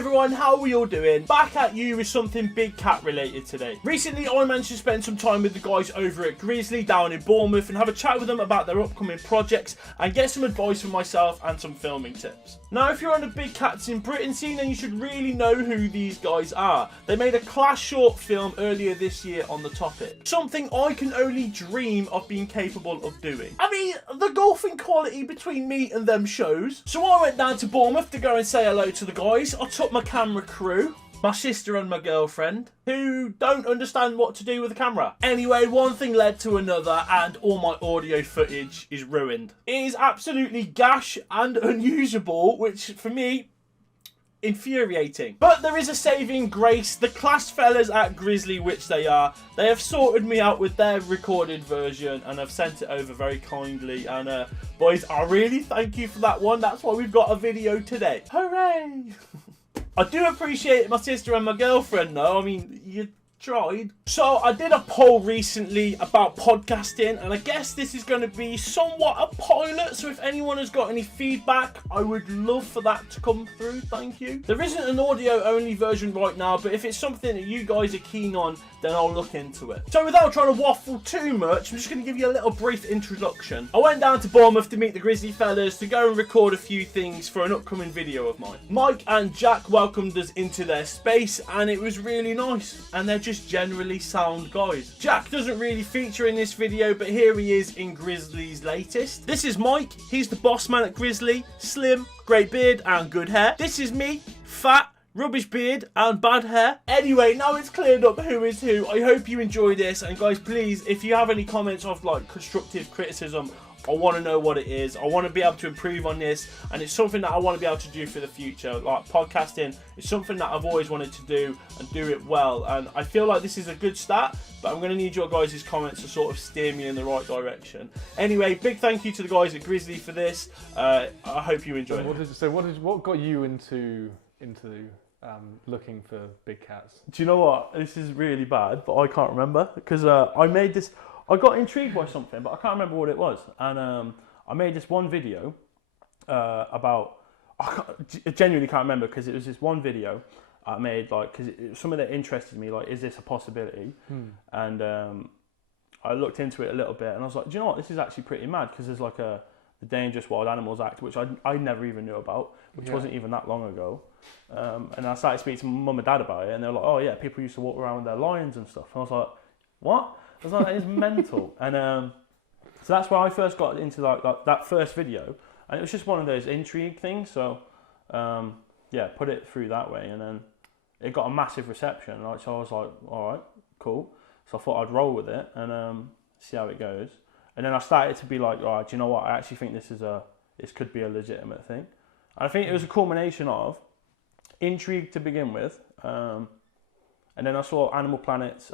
everyone, how are we all doing? Back at you with something big cat related today. Recently I managed to spend some time with the guys over at Grizzly down in Bournemouth and have a chat with them about their upcoming projects and get some advice from myself and some filming tips. Now if you're on the big cats in Britain scene, then you should really know who these guys are. They made a class short film earlier this year on the topic. Something I can only dream of being capable of doing. I mean, the golfing quality between me and them shows. So I went down to Bournemouth to go and say hello to the guys. I took my camera crew, my sister and my girlfriend, who don't understand what to do with the camera. Anyway, one thing led to another and all my audio footage is ruined. It is absolutely gash and unusable, which for me, infuriating. But there is a saving grace. The class fellas at Grizzly, which they are, they have sorted me out with their recorded version and have sent it over very kindly. And boys, I really thank you for that one. That's why we've got a video today. Hooray! I do appreciate my sister and my girlfriend though. I mean, you tried. So I did a poll recently about podcasting, and I guess this is going to be somewhat a pilot, so if anyone has got any feedback, I would love for that to come through. Thank you. There isn't an audio only version right now, but if it's something that you guys are keen on, then I'll look into it. So without trying to waffle too much, I'm just going to give you a little brief introduction. I went down to Bournemouth to meet the Grizzly fellas to go and record a few things for an upcoming video of mine. Mike and Jack welcomed us into their space and it was really nice, and they're just generally sound guys. Jack doesn't really feature in this video, but here he is in Grizzly's latest. This is Mike, he's the boss man at Grizzly, slim, great beard and good hair. This is me, fat, rubbish beard and bad hair. Anyway, now it's cleared up who is who. I hope you enjoy this, and guys, please, if you have any comments of like constructive criticism, I want to know what it is. I want to be able to improve on this, and it's something that I want to be able to do for the future. Like podcasting is something that I've always wanted to do and do it well, and I feel like this is a good start, but I'm going to need your guys' comments to sort of steer me in the right direction. Anyway, big thank you to the guys at Grizzly for this. I hope you enjoy it. What got you into looking for big cats? Do you know what? This is really bad, but I can't remember because I got intrigued by something, but I can't remember what it was. And I made this one video about. I genuinely can't remember because it was this one video I made, like, because it was something that interested me. Like, is this a possibility? And I looked into it a little bit, and I was like, do you know what? This is actually pretty mad because there's like the Dangerous Wild Animals Act, which I never even knew about, which wasn't even that long ago. And I started speaking to my mum and dad about it, and they were like, oh yeah, people used to walk around with their lions and stuff. And I was like, what? I was like, it's mental. And so that's where I first got into like that first video, and it was just one of those intrigue things. So yeah, put it through that way, and then it got a massive reception. Like, so I was like, all right, cool. So I thought I'd roll with it and see how it goes. And then I started to be like, all right, do you know what? I actually think this could be a legitimate thing. And I think it was a culmination of intrigue to begin with, and then I saw Animal Planet's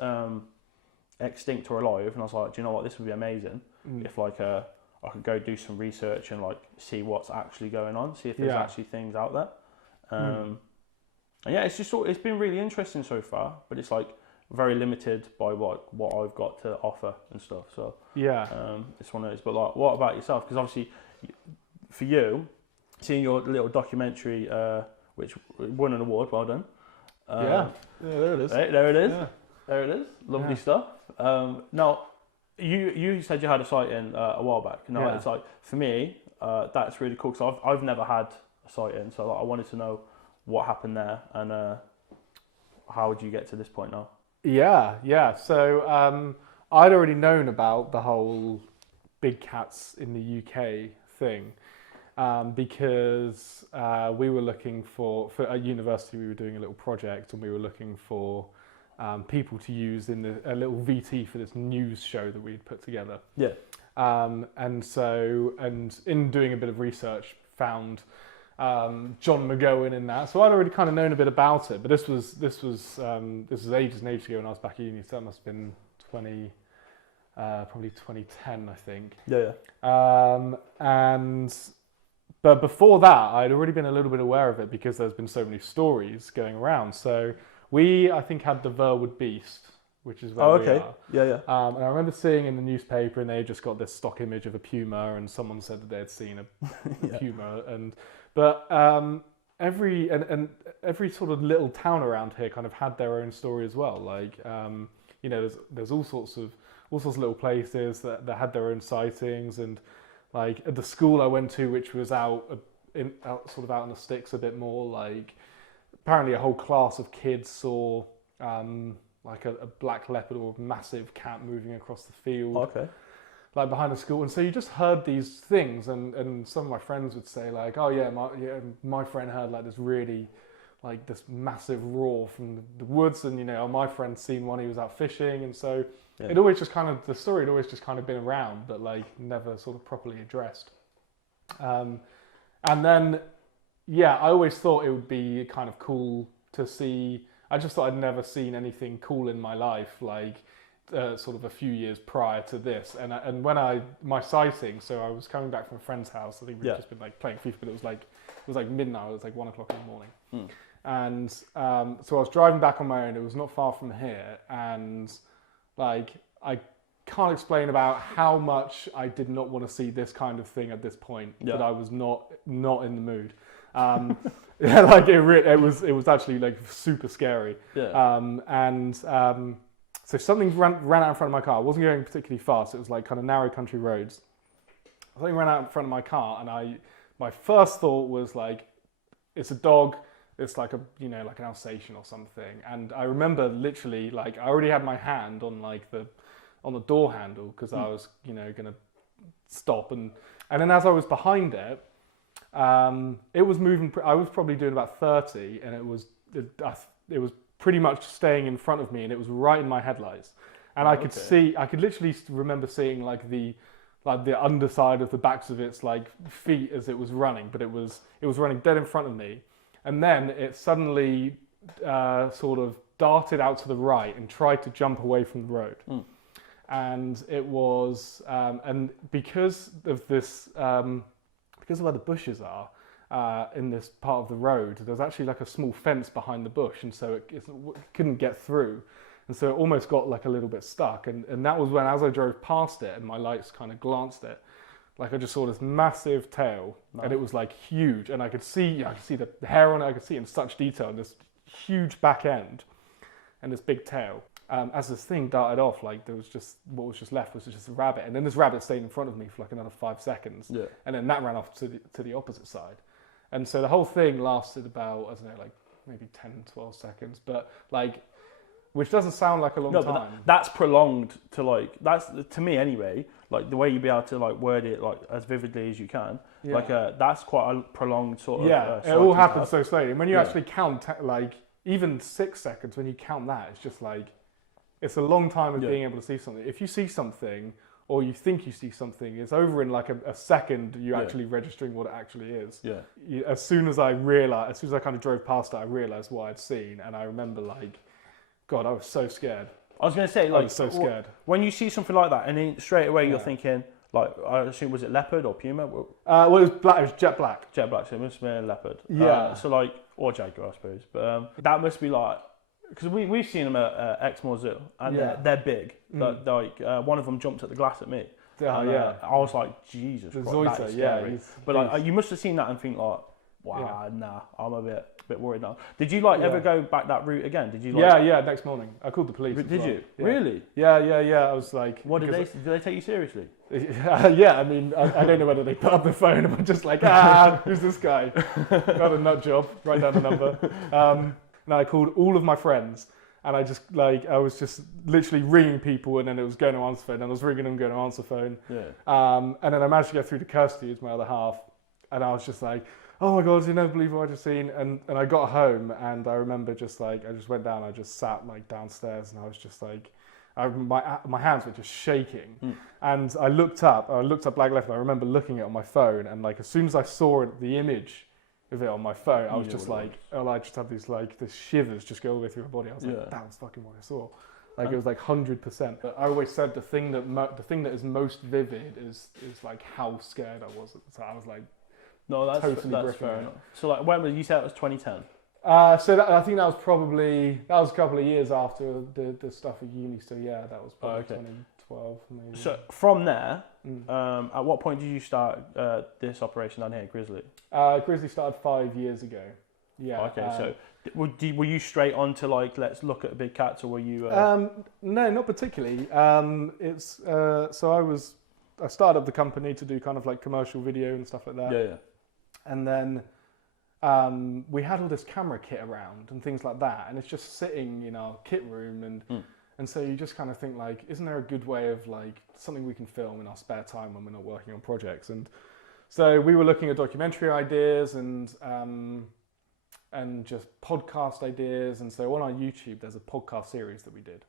Extinct or Alive, and I was like, do you know what? This would be amazing if like I could go do some research and like see what's actually going on, see if there's actually things out there. And yeah, it's been really interesting so far, but it's like very limited by what I've got to offer and stuff. So yeah, it's one of those. But like, what about yourself? Because obviously, for you, seeing your little documentary, which won an award, well done. Yeah, there it is. Right, there it is. Yeah. There it is. Lovely stuff. Now, you said you had a sighting a while back. Now, it's like, for me, that's really cool because I've never had a sighting. So like, I wanted to know what happened there and how would you get to this point now? Yeah. So I'd already known about the whole big cats in the UK thing because we were looking for at university, we were doing a little project and we were looking for people to use in a little VT for this news show that we'd put together. Yeah. And in doing a bit of research, found John McGowan in that. So I'd already kind of known a bit about it, but this was ages and ages ago when I was back at uni. So that must have been probably 2010, I think. Yeah. But before that, I'd already been a little bit aware of it because there's been so many stories going around. So we, I think, had the Verwood Beast, which is where we are. Yeah. And I remember seeing in the newspaper, and they just got this stock image of a puma, and someone said that they had seen a puma. But every sort of little town around here kind of had their own story as well. Like, you know, there's all sorts of little places that had their own sightings, and like at the school I went to, which was out in the sticks a bit more, like apparently a whole class of kids saw like a black leopard or a massive cat moving across the field. Okay. Like behind the school, and so you just heard these things, and some of my friends would say like, oh yeah, my friend heard like this really, like this massive roar from the woods, and you know, my friend's seen one, he was out fishing, and so it always just kind of, the story had always just kind of been around, but like never sort of properly addressed. And then, yeah, I always thought it would be kind of cool to see. I just thought I'd never seen anything cool in my life, like. Sort of a few years prior to this, and when my sighting, so I was coming back from a friend's house. I think we'd just been like playing FIFA, but it was like midnight. It was like 1 o'clock in the morning, and so I was driving back on my own. It was not far from here, and like I can't explain about how much I did not want to see this kind of thing at this point. That I was not in the mood. Yeah, like it was actually like super scary. So something ran out in front of my car. I wasn't going particularly fast. It was like kind of narrow country roads. Something ran out in front of my car, and my first thought was like, it's a dog. It's like like an Alsatian or something. And I remember literally like I already had my hand on like on the door handle because I was gonna stop, and then as I was behind it, it was moving. I was probably doing about 30, and it was pretty much staying in front of me, and it was right in my headlights, and I could literally remember seeing like the underside of the backs of its like feet as it was running, but it was running dead in front of me, and then it suddenly sort of darted out to the right and tried to jump away from the road, and it was and because of this because of where the bushes are. In this part of the road, there's actually like a small fence behind the bush, and so it couldn't get through, and so it almost got like a little bit stuck, and that was when, as I drove past it and my lights kind of glanced it, like I just saw this massive tail, and it was like huge, and I could see the hair on it, I could see in such detail, and this huge back end and this big tail. As this thing darted off, like what was just left was just a rabbit, and then this rabbit stayed in front of me for like another 5 seconds, and then that ran off to the opposite side. And so the whole thing lasted about, I don't know, like maybe 10, 12 seconds, but like, which doesn't sound like a long time. But that's prolonged to like, that's to me anyway, like the way you be able to like word it like as vividly as you can, like that's quite a prolonged sort of... it all happens so slowly. And when you actually count, like even 6 seconds, when you count that, it's just like, it's a long time of being able to see something. If you see something, or you think you see something, it's over in like a second, you're actually registering what it actually is. As soon as I kind of drove past it, I realised what I'd seen, and I remember like, God, I was so scared. I was going to say, like, I was so scared. When you see something like that, and then straight away you're thinking, like, I assume, was it leopard or puma? Well, it was black. It was jet black. Jet black, so it must have been a leopard. Yeah. So like, or jaguar, I suppose. But that must be like, because we've seen them at Exmoor Zoo, and they're big. Like one of them jumped at the glass at me. And, I was like, Jesus Christ, that is scary. But like, you must have seen that and think like, wow, nah, I'm a bit worried now. Did you like ever go back that route again? Did you? Like, next morning I called the police. Did you? Yeah. Really? Yeah. I was like, what did they take you seriously? I mean, I don't know whether they put up the phone and were just like, who's this guy? Got a nut job. Write down the number. And I called all of my friends, and I was just literally ringing people, and then it was going to answer phone, and I was ringing them, going to answer phone. And then I managed to get through to Kirsty, who's my other half, and I was just like, oh my God, you never believe what I just seen. And I got home, and I remember just like, I just went down, I just sat like downstairs, and I was just like, my hands were just shaking. And I looked up Black Leopard, I remember looking at it on my phone, and like as soon as I saw the image of it on my phone, I was just like, I just had these like the shivers just go all the way through my body. I was like, that was fucking what I saw. Like it was like 100%. But I always said the thing that is most vivid is like how scared I was at the time. I was like, no, that's totally fair enough. So like, when was you said it was 2010? I think that was a couple of years after the stuff at uni. So yeah, that was probably 2012 maybe. So from there, at what point did you start this operation down here, Grizzly? Grizzly started 5 years ago. Yeah. Okay, so were you straight on to like, let's look at big cats, or were you? No, not particularly. So I started up the company to do kind of like commercial video and stuff like that. Yeah, yeah. And then we had all this camera kit around and things like that, and it's just sitting in our kit room, and so you just kind of think like, isn't there a good way of like something we can film in our spare time when we're not working on projects? And so we were looking at documentary ideas and just podcast ideas, and so on our YouTube there's a podcast series that we did.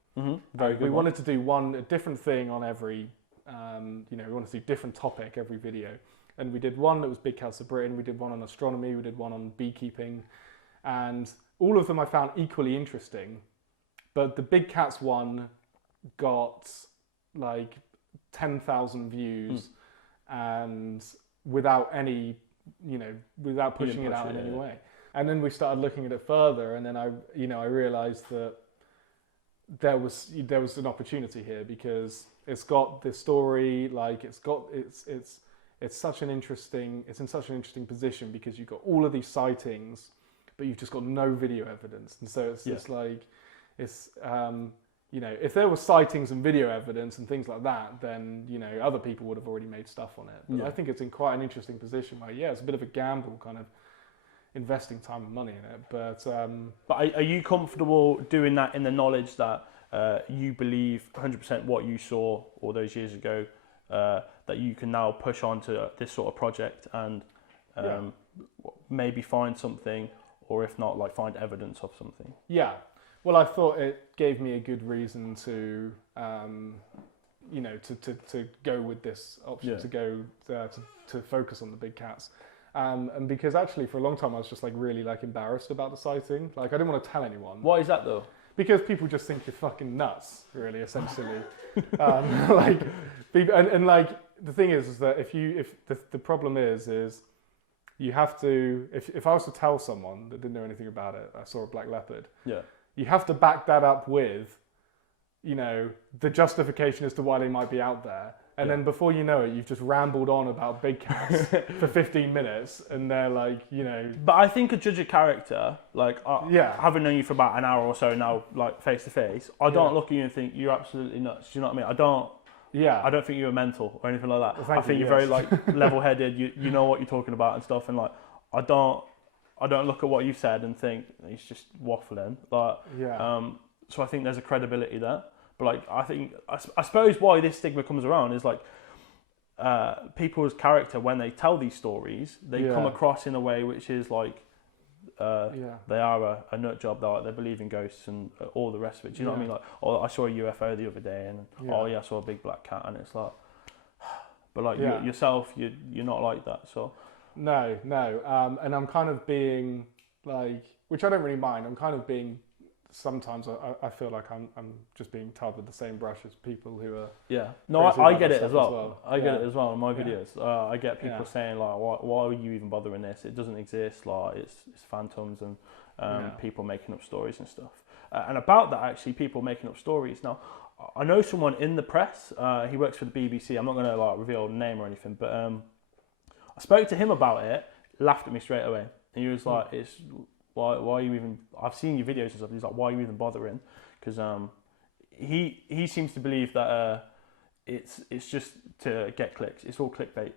Very good. We wanted to do a different thing on every, we wanted to do different topic every video. And we did one that was Big Cats of Britain, we did one on astronomy, we did one on beekeeping, and all of them I found equally interesting. But the Big Cats one got like 10,000 views, and without any, without pushing it out in any way. And then we started looking at it further, and then I realized that there was an opportunity here, because it's got this story, like it's in such an interesting position, because you've got all of these sightings, but you've just got no video evidence. And so it's just like, it's, if there were sightings and video evidence and things like that, then, other people would have already made stuff on it. But I think it's in quite an interesting position where, it's a bit of a gamble, kind of investing time and money in it. But are you comfortable doing that in the knowledge that you believe 100% what you saw all those years ago, that you can now push on to this sort of project and maybe find something, or if not, like find evidence of something? Yeah. Well, I thought it gave me a good reason to, to go with this option, to go to focus on the big cats. And because actually for a long time I was just like really like embarrassed about the sighting. Like I didn't want to tell anyone. Why is that though? Because people just think you're fucking nuts, really, essentially. Like the thing is that if the problem is you have to, if I was to tell someone that didn't know anything about it, I saw a black leopard. Yeah. You have to back that up with, the justification as to why they might be out there. And then before you know it, you've just rambled on about big cats for 15 minutes, and they're like, But I think a judge of character, like, having known you for about an hour or so now, like face to face, I don't look at you and think you're absolutely nuts. Do you know what I mean? I don't think you're mental or anything like that. Well, I think you're very like level-headed. You know what you're talking about and stuff, and like I don't look at what you've said and think he's just waffling. Like, so I think there's a credibility there. But like, I suppose why this stigma comes around is like people's character, when they tell these stories, they come across in a way which is like they are a nut job. They believe in ghosts and all the rest of it. Do you know what I mean? Like, oh, I saw a UFO the other day, and I saw a big black cat, and it's like, but like yourself, you're not like that. So no, and I'm kind of being like, which I don't really mind. I'm kind of being. Sometimes I feel like I'm just being tarred with the same brush as people who are. Yeah. No, I get it as well. I get it as well in my videos. I get people saying like, why are you even bothering this? It doesn't exist. Like it's phantoms and people making up stories and stuff. And about that, actually, people making up stories. Now, I know someone in the press. He works for the BBC. I'm not going to like reveal the name or anything, but I spoke to him about it. Laughed at me straight away. And he was like, "It's." Why are you even? I've seen your videos and stuff. He's like, why are you even bothering? Because he seems to believe that it's just to get clicks. It's all clickbait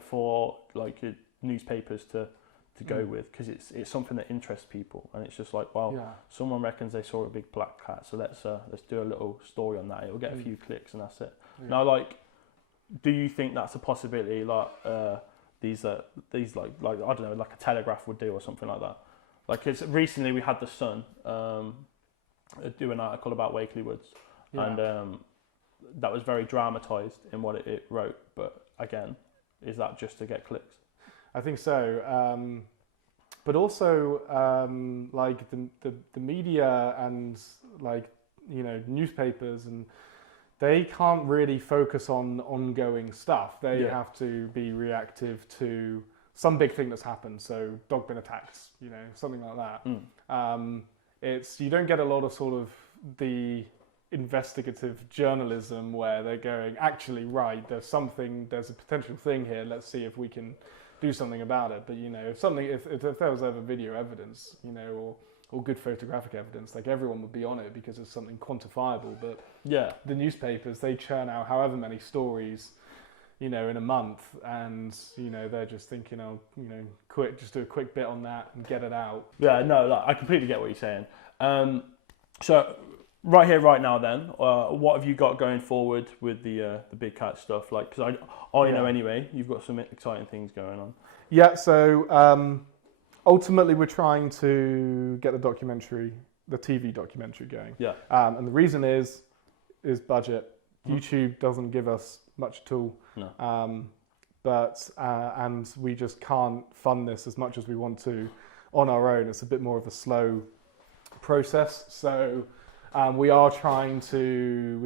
for like newspapers to go with, because it's something that interests people, and it's just like, someone reckons they saw a big black cat, so let's do a little story on that. It'll get a few clicks, and that's it. Now, like, do you think that's a possibility? Like these like I don't know, like a Telegraph would do or something like that. Like, cause recently we had The Sun do an article about Wakeley Woods, and that was very dramatised in what it wrote. But again, is that just to get clicks? I think so. But also, like the media and like newspapers, and they can't really focus on ongoing stuff. They have to be reactive to some big thing that's happened, so dog been attacked, something like that. It's, you don't get a lot of sort of the investigative journalism where they're going, actually, right, there's a potential thing here, let's see if we can do something about it. But if there was ever video evidence, or good photographic evidence, like everyone would be on it because it's something quantifiable. But the newspapers, they churn out however many stories, in a month, and they're just thinking, just do a quick bit on that and get it out. Yeah, no, I completely get what you're saying. So right here, right now, then, what have you got going forward with the big cat stuff? Like, because I know anyway, you've got some exciting things going on. Yeah. So ultimately, we're trying to get the TV documentary going. Yeah. And the reason is budget. YouTube doesn't give us much at all. No. And we just can't fund this as much as we want to on our own. It's a bit more of a slow process. So we are trying to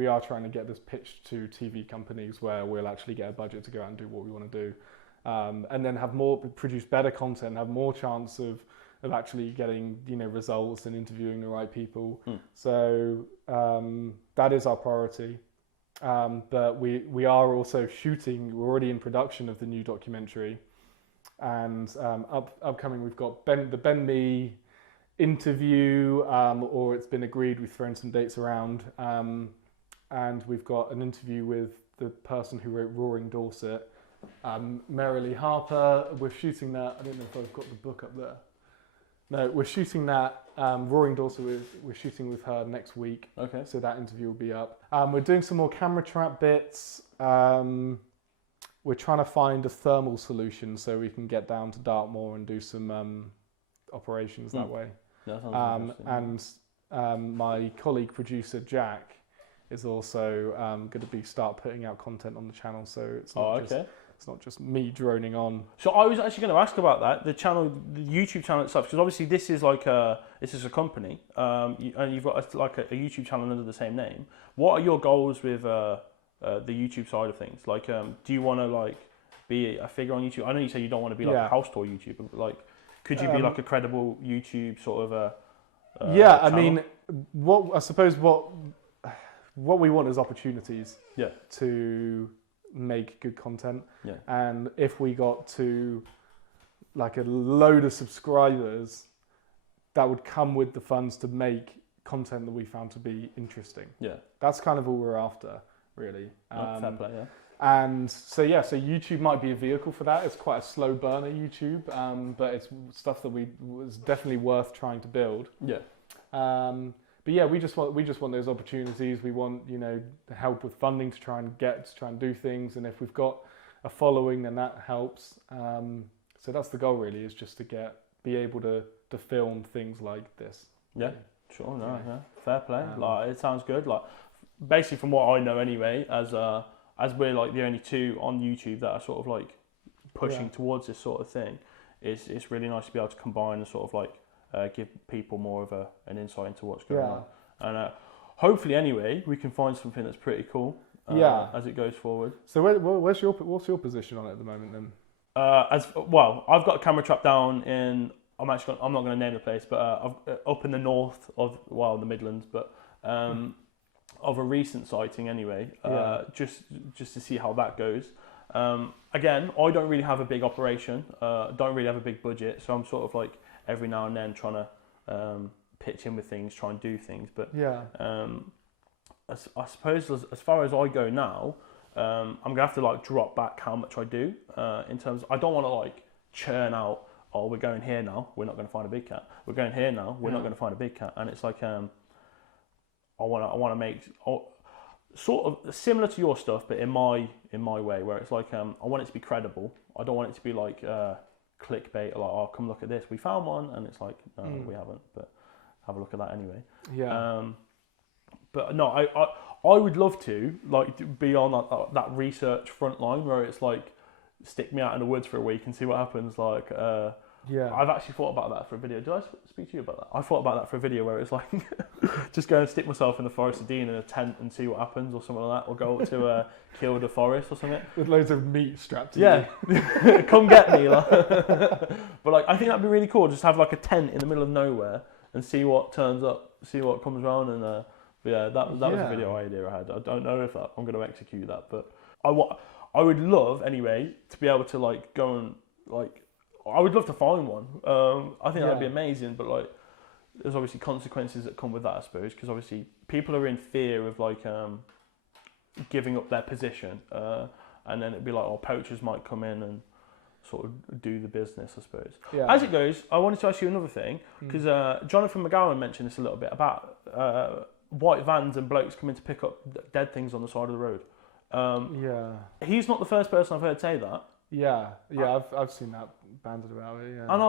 get this pitched to TV companies where we'll actually get a budget to go out and do what we want to do, and then produce better content, have more chance of actually getting results and interviewing the right people. So that is our priority. But we are also shooting. We're already in production of the new documentary, and upcoming we've got the Ben Me interview, or it's been agreed. We've thrown some dates around, and we've got an interview with the person who wrote Roaring Dorset, Merrily Harper. We're shooting that. I don't know if I've got the book up there. No, we're shooting that. Roaring Dorset, we're shooting with her next week. Okay. So that interview will be up. We're doing some more camera trap bits. We're trying to find a thermal solution so we can get down to Dartmoor and do some operations that way. That sounds interesting. And my colleague producer Jack is also going to start putting out content on the channel. So it's not just me droning on. So I was actually going to ask about that, the YouTube channel itself, because obviously this is a company, and you've got a YouTube channel under the same name. What are your goals with the YouTube side of things? Like, do you want to be a figure on YouTube? I know you say you don't want to be a house tour YouTuber, but could you be a credible YouTube sort of a channel? I mean, what we want is opportunities. Yeah. To make good content. Yeah. And if we got to a load of subscribers, that would come with the funds to make content that we found to be interesting. Yeah. That's kind of all we're after, really. Fair play, yeah. And so YouTube might be a vehicle for that. It's quite a slow burner, YouTube, but it's stuff that was definitely worth trying to build. Yeah. But yeah, we just want those opportunities. We want help with funding to try and do things. And if we've got a following, then that helps. So that's the goal, really, is just to be able to film things like this. Yeah, sure, yeah. Fair play. It sounds good. Basically, from what I know, anyway, as we're the only two on YouTube that are sort of pushing towards this sort of thing, it's really nice to be able to combine and sort of give people more of an insight into what's going on, and hopefully, anyway, we can find something that's pretty cool. As it goes forward. So, what's your position on it at the moment then? I've got a camera trap down in. I'm not going to name the place, but up in the north of the Midlands, but of a recent sighting anyway. Just to see how that goes. Again, I don't really have a big operation. Don't really have a big budget, so I'm sort of every now and then trying to pitch in with things, try and do things. But I suppose as far as I go now, I'm gonna have to drop back how much I do in terms. I don't want to churn out. Oh, we're going here now. We're not going to find a big cat. We're going here now. We're not going to find a big cat. And it's I want to make sort of similar to your stuff, but in my way, where it's I want it to be credible. I don't want it to be clickbait, oh, come look at this, we found one, and it's no, we haven't, but have a look at that anyway. But no, I would love to be on that research front line where it's stick me out in the woods for a week and see what happens. I've actually thought about that for a video. Did I speak to you about that? I thought about that for a video where it's just go and stick myself in the Forest of Dean in a tent and see what happens, or something like that, or go to kill the forest or something with loads of meat strapped to you. Come get me. But I think that'd be really cool, just have a tent in the middle of nowhere and see what turns up, see what comes around. And that was a video idea I had. I don't know if I'm going to execute that, but I would love anyway to be able to go and like, I would love to find one. I think that'd be amazing, but like, there's obviously consequences that come with that, I suppose, because obviously people are in fear of like giving up their position, and then it'd be like, oh, poachers might come in and sort of do the business, I suppose. Yeah. As it goes, I wanted to ask you another thing, because Jonathan McGowan mentioned this a little bit about white vans and blokes coming to pick up dead things on the side of the road. He's not the first person I've heard say that. I've seen that banded about it. Yeah, and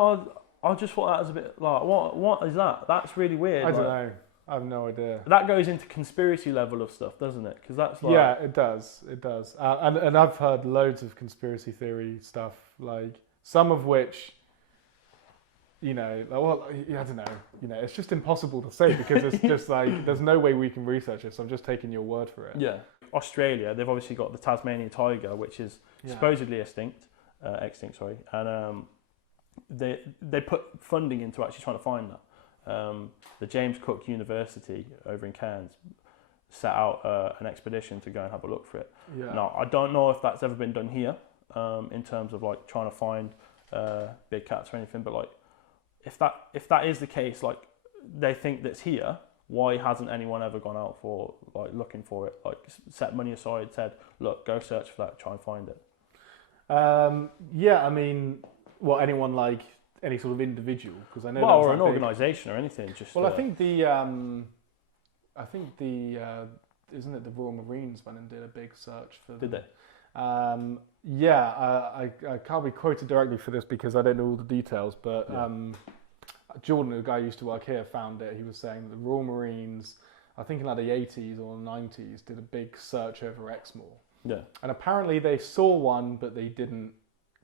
I just thought that was a bit like, what is that? That's really weird. I don't know. I have no idea. That goes into conspiracy level of stuff, doesn't it? Because that's like... Yeah, it does. It does. And I've heard loads of conspiracy theory stuff, like some of which, you know, well, I don't know. You know, it's just impossible to say because it's just like there's no way we can research it. So I'm just taking your word for it. Yeah. Australia, they've obviously got the Tasmanian tiger, which is supposedly extinct, and they put funding into actually trying to find that. The James Cook University over in Cairns set out an expedition to go and have a look for it. Yeah. Now, I don't know if that's ever been done here in terms of like trying to find big cats or anything, but like if that is the case, like they think that's here, why hasn't anyone ever gone out for like looking for it, like set money aside, said, look, go search for that, try and find it? Yeah, I mean, well, anyone like any sort of individual, because I know. Well, or an organisation or anything. Just well, I think the isn't it the Royal Marines went and did a big search for them? Did they? I can't be quoted directly for this because I don't know all the details, but Jordan, a guy who used to work here, found it. He was saying that the Royal Marines, I think in like the 80s or 90s, did a big search over Exmoor. Yeah. And apparently they saw one, but they didn't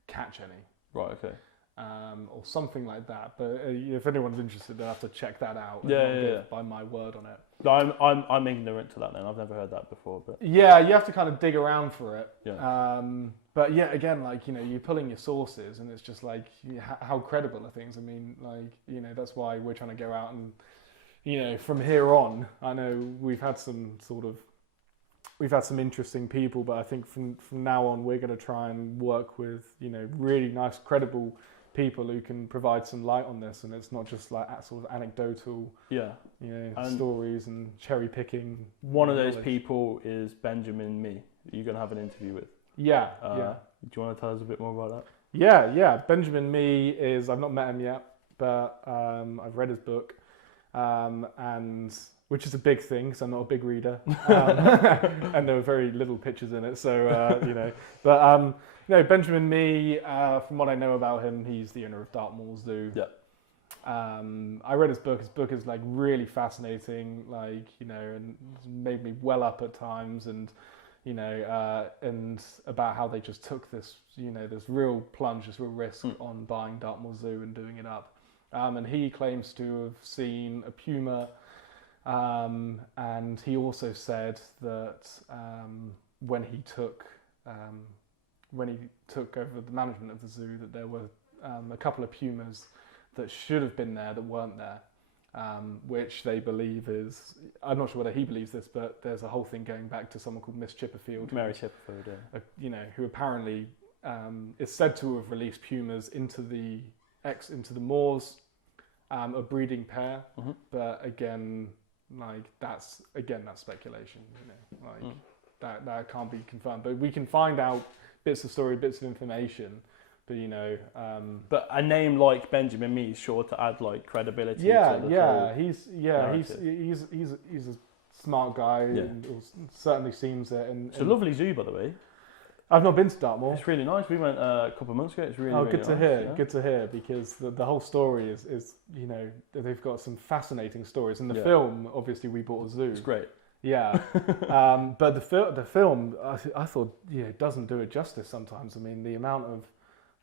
catch any. Right. Okay. Or something like that. But if anyone's interested, they'll have to check that out. By my word on it. No, I'm ignorant to that then. I've never heard that before. But yeah, you have to kind of dig around for it. Yeah. But yeah, again, like, you know, you're pulling your sources, and it's just like, how credible are things? I mean, like, you know, that's why we're trying to go out and, you know, from here on, I know we've had some interesting people, but I think from now on, we're going to try and work with, you know, really nice, credible people who can provide some light on this, and it's not just like sort of anecdotal, stories and cherry picking. One of those people is Benjamin Mee. You're going to have an interview with. Yeah. Do you want to tell us a bit more about that? Yeah. Benjamin Mee is, I've not met him yet, but I've read his book, and which is a big thing because I'm not a big reader, and there were very little pictures in it, so you know. But no, Benjamin Mee, from what I know about him, he's the owner of Dartmoor Zoo. Yeah. I read his book. His book is like really fascinating, like, you know, and it's made me well up at times, and you know, and about how they just took this, you know, this real plunge, this real risk on buying Dartmoor Zoo and doing it up. And he claims to have seen a puma. And he also said that when he took over the management of the zoo, that there were a couple of pumas that should have been there that weren't there, which they believe is, I'm not sure whether he believes this, but there's a whole thing going back to someone called Miss Chipperfield, Mary Chipperfield, yeah. You know, who apparently is said to have released pumas into the moors, a breeding pair, but again. Like that's speculation, you know. Like that can't be confirmed. But we can find out bits of story, bits of information. But you know, but a name like Benjamin Mee is sure to add like credibility. He's a smart guy. And certainly seems it. And it's a lovely zoo, by the way. I've not been to Dartmoor. It's really nice. We went a couple of months ago. It's really, really good to nice, hear. Yeah. Good to hear, because the whole story is, you know, they've got some fascinating stories. And the film, obviously, We Bought a Zoo. It's great. Yeah. But the film, I thought, it doesn't do it justice sometimes. I mean, the amount of,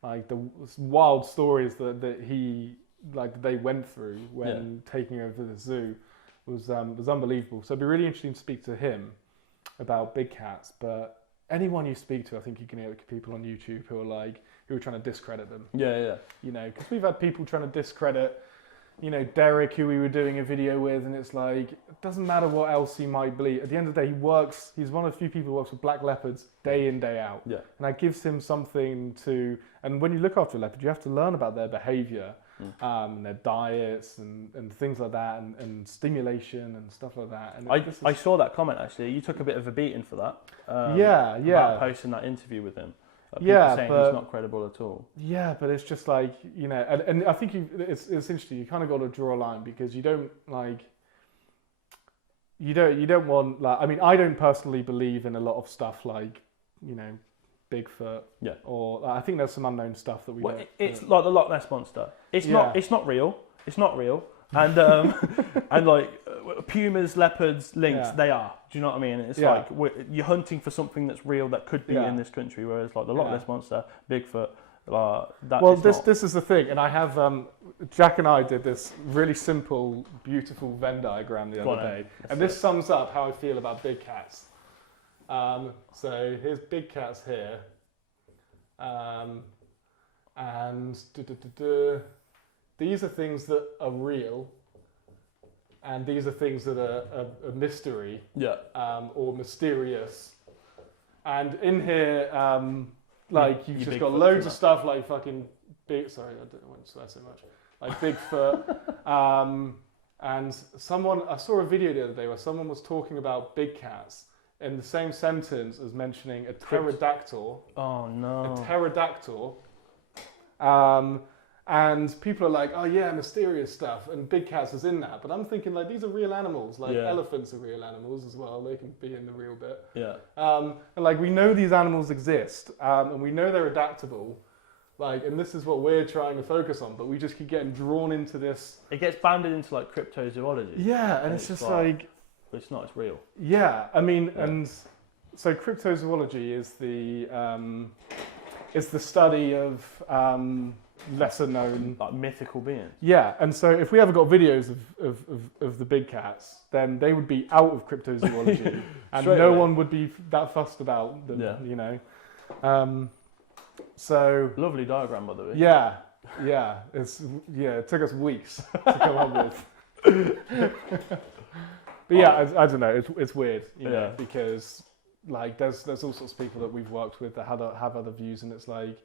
like, the wild stories that they went through when taking over the zoo was unbelievable. So it'd be really interesting to speak to him about big cats, but anyone you speak to, I think you can hear people on YouTube who are trying to discredit them. Yeah. You know, because we've had people trying to discredit, you know, Derek, who we were doing a video with, and it's like, doesn't matter what else he might believe. At the end of the day, he's one of the few people who works with black leopards day in, day out. Yeah. And that gives him something to, and when you look after a leopard, you have to learn about their behavior, and their diets and things like that, and stimulation and stuff like that. And I saw that comment actually. You took a bit of a beating for that. About posting that interview with him. Yeah, saying but he's not credible at all. Yeah, but it's just like, you know, and I think it's interesting. You kind of got to draw a line because you don't want, like, I mean, I don't personally believe in a lot of stuff like, you know, Bigfoot. Yeah. Or I think there's some unknown stuff that we don't. It's like the Loch Ness monster. It's not real. It's not real. And and like pumas, leopards, lynx, they are. Do you know what I mean? It's like you're hunting for something that's real that could be in this country. Whereas like the Loch Ness monster, Bigfoot, that. Well, this is the thing, and I have Jack and I did this really simple, beautiful Venn diagram the other day, and this sums up how I feel about big cats. So here's big cats here, and these are things that are real, and these are things that are a mystery, or mysterious. And in here, like you've just got loads of stuff like fucking big. Sorry, I don't want to swear so much. Like Bigfoot, and I saw a video the other day where someone was talking about big cats in the same sentence as mentioning a pterodactyl. Oh no! A pterodactyl. And people are like, oh yeah, mysterious stuff, and big cats is in that. But I'm thinking like these are real animals. Like elephants are real animals as well. They can be in the real bit. Yeah. And like we know these animals exist, and we know they're adaptable. Like, and this is what we're trying to focus on, but we just keep getting drawn into this. It gets banded into like cryptozoology. Yeah, and it's just like it's not. It's real. Yeah, I mean, and so cryptozoology is the study of lesser known, like mythical beings. Yeah, and so if we ever got videos of the big cats, then they would be out of cryptozoology, and no one would be that fussed about them. Yeah. You know. So lovely diagram, by the way. Yeah, it took us weeks to come up with. But yeah, I don't know. It's weird, you know, because like there's all sorts of people that we've worked with that have other views, and it's like,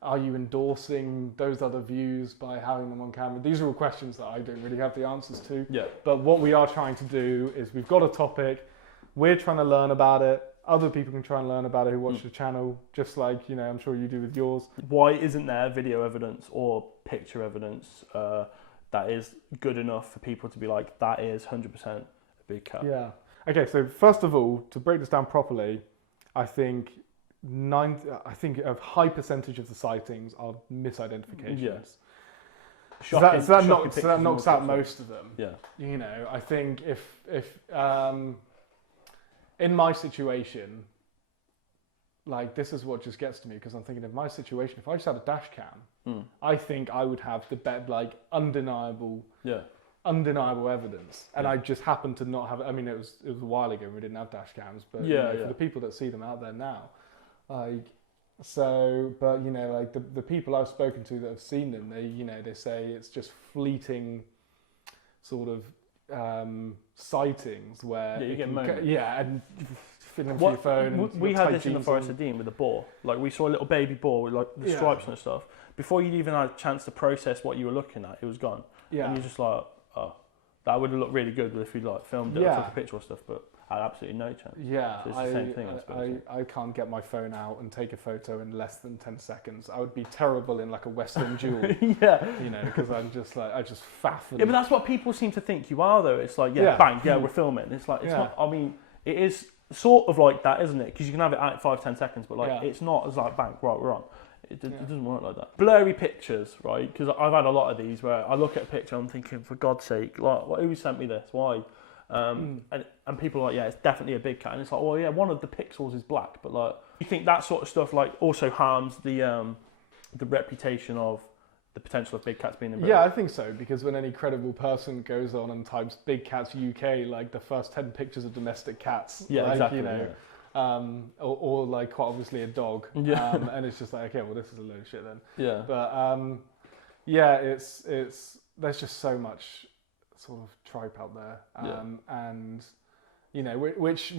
are you endorsing those other views by having them on camera? These are all questions that I don't really have the answers to. Yeah. But what we are trying to do is we've got a topic, we're trying to learn about it. Other people can try and learn about it who watch the channel, just like, you know, I'm sure you do with yours. Why isn't there video evidence or picture evidence that is good enough for people to be like, that is 100% a big cat? Yeah. Okay, so first of all, to break this down properly, I think a high percentage of the sightings are misidentifications. Yes. So that knocks out most of them. Yeah. You know, I think if in my situation, like this is what just gets to me, because I'm thinking of my situation. If I just had a dash cam, I think I would have the undeniable evidence, and I just happened to not have. I mean, it was a while ago. We didn't have dash cams, but for the people that see them out there now, like so. But you know, like the people I've spoken to that have seen them, they say it's just fleeting, sort of sightings where you get moments. and fiddling with your phone. And we had this in the Forest of Dean with a boar. Like we saw a little baby boar with like the stripes and stuff. Before you'd even had a chance to process what you were looking at, it was gone. Yeah. And you're just like, oh, that would have looked really good if you'd like filmed it or took a picture or stuff, but I had absolutely no chance. Yeah, so it's the same thing, I suppose. I can't get my phone out and take a photo in less than 10 seconds. I would be terrible in like a Western duel. Yeah. You know, because I just faff. Yeah, but that's what people seem to think you are, though. It's like, bang, we're filming. It's like, it's not, I mean, it is sort of like that, isn't it? Because you can have it out in 5-10 seconds, but like, it's not as like, bang, right, we're on. It doesn't work like that. Blurry pictures, right? Because I've had a lot of these where I look at a picture, I'm thinking, for God's sake, like, who sent me this? Why? And people are like, it's definitely a big cat, and it's like, well, one of the pixels is black, but like, you think that sort of stuff like also harms the reputation of the potential of big cats being in Britain? Yeah, I think so, because when any credible person goes on and types "big cats UK," like the first 10 pictures of domestic cats, exactly, you know, or like quite obviously a dog, and it's just like, okay, well, this is a load of shit then. Yeah, but it's there's just so much sort of tripe out there, Yeah. and you know, which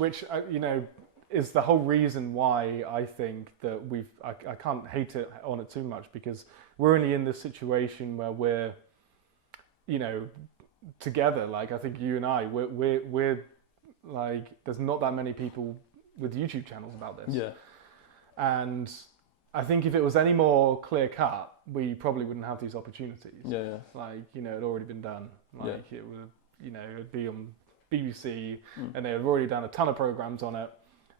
you know, is the whole reason why I think that I can't hate it on it too much, because we're only in this situation where we're, you know, together. Like, I think you and I, we're like, there's not that many people with YouTube channels about this. Yeah. And I think if it was any more clear cut, we probably wouldn't have these opportunities. Yeah. Like, you know, it'd already been done. Like, it would, you know, it'd be on BBC, and they had already done a ton of programs on it.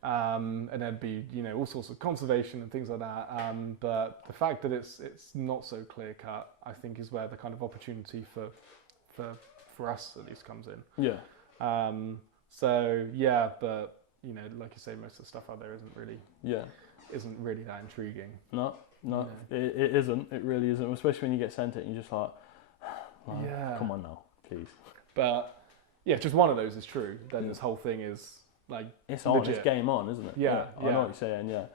And there'd be, you know, all sorts of conservation and things like that. But the fact that it's not so clear cut, I think, is where the kind of opportunity for us at least comes in. Yeah. So yeah, but you know, like you say, most of the stuff out there isn't really that intriguing. No, You know? it isn't. It really isn't. Especially when you get sent it and you're just like, yeah, come on now, please. But yeah, if just one of those is true, then this whole thing is like, it's on. legit. It's game on, isn't it? Yeah, I know what you're saying. Yeah, and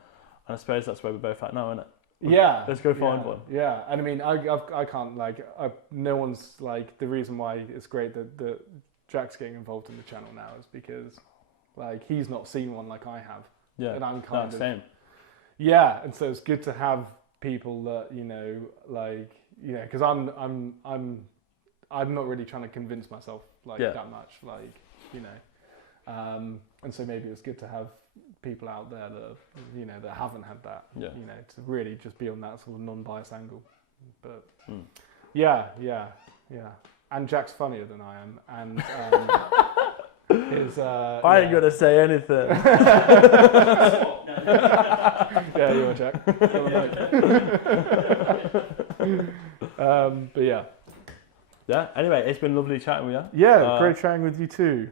I suppose that's where we're both at now, isn't it? Yeah, Let's go find one. Yeah, and I mean, I can't like, no one's like, the reason why it's great that Jack's getting involved in the channel now is because like he's not seen one like I have. Yeah, and I'm kind of same. Yeah, and so it's good to have people that, you know, like, you know, because I'm not really trying to convince myself like that much, like, you know, and so maybe it's good to have people out there that, you know, that haven't had that, you know, to really just be on that sort of non-biased angle. But yeah, and Jack's funnier than I am, and his I ain't gonna say anything. yeah, you are, Jack. But yeah. Yeah. Anyway, it's been lovely chatting with you. Yeah, great chatting with you too.